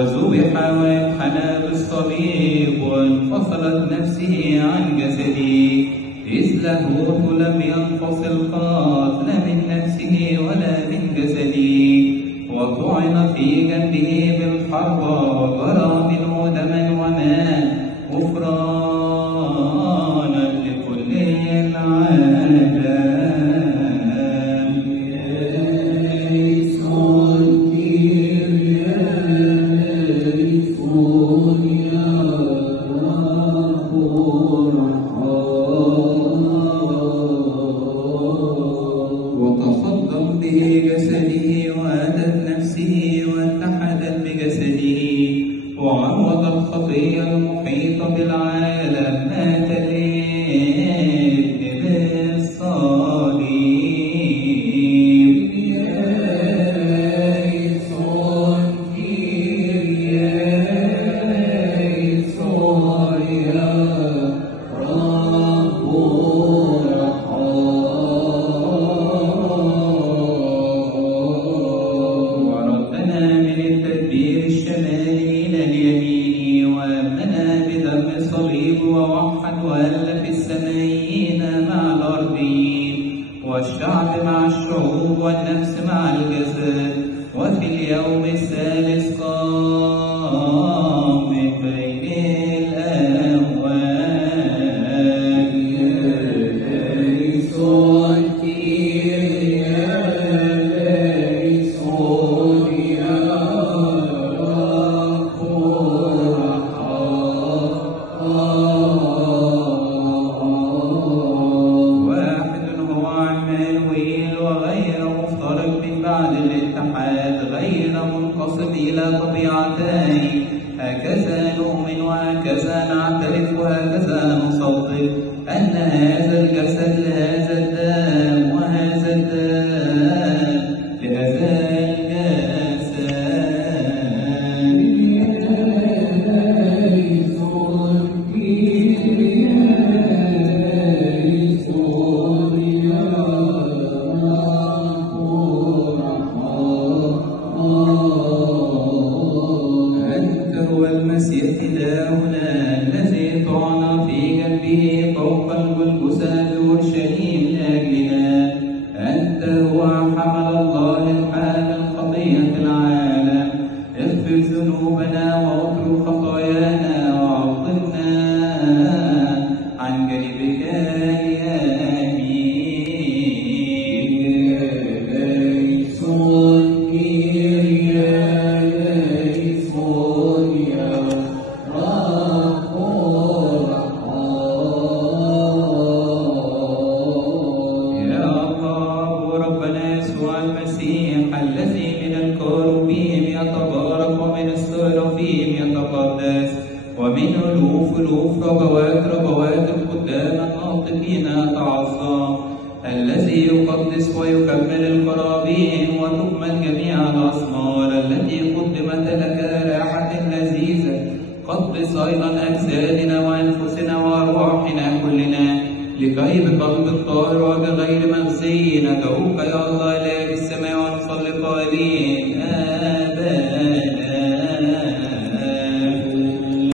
وذبح وانحنى بالصليب وانفصلت نفسه عن جسده، إذ لاهوت لم ينفصل قط لا من نفسه ولا من جسده، وطعن في جنبه بالحربة وجرى منه دما وماء غفرانا لكل العالم. والشعب مع الشعوب والنفس مع الجسد، وفي اليوم الثالث قام من بين الأموات. هكذا نؤمن وهكذا نعترف وهكذا نصدق أن هذا الجسد لهذا الدم وهذا الدم لهذا الجسد. ومن ألوف ربوات قدام الناطقين تعظم، الذي يقدس ويكمل القرابين وتكمل جميع الأثمار التي قدمت لك راحة لذيذة. قدس أيضا أجسادنا وأنفسنا وأرواحنا كلنا، لكي بقلب الطاهر وبغير مغزي ندعوك يا